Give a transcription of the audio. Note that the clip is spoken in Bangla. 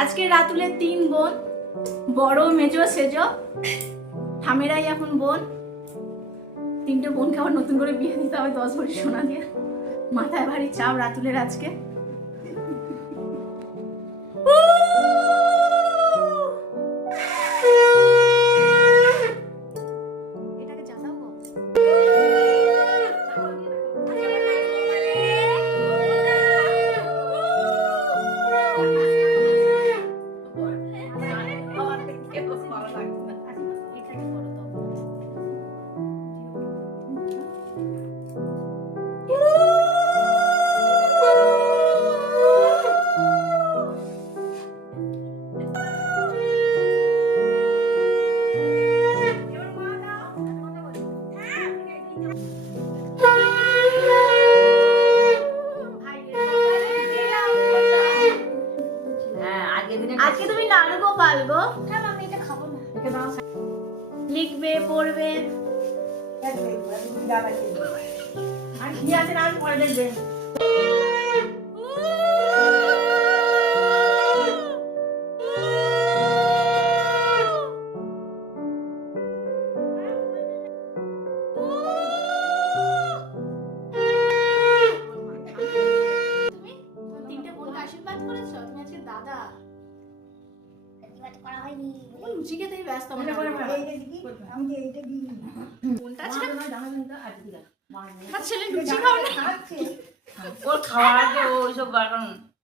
আজকে রাতুলের 3 বোন, বড় মেজো সেজো, ঠামেরাই এখন বোন। 3টে বোনকে আবার নতুন করে বিয়ে দিতে হবে 10 ভরি সোনা দিয়ে। মাথায় ভারী চাপ রাতুলের আজকে। এটাকে জানাবো আজকে তুমি নাড়ু গোপাল গো। আমি এটা খাবো না। লিখবে, পড়বে, আর কি আছে না পরে দেখবে। আশীর্বাদ করেছো তুমি আজকে দাদা করা হয়নি লুচিকে তাই ব্যস্ত মনে করে আমি যে এইটা দিই কোনটা ছিল আমার ছেলে লুচি খাও না ওর খাওয়া আছে ওইসব বারণ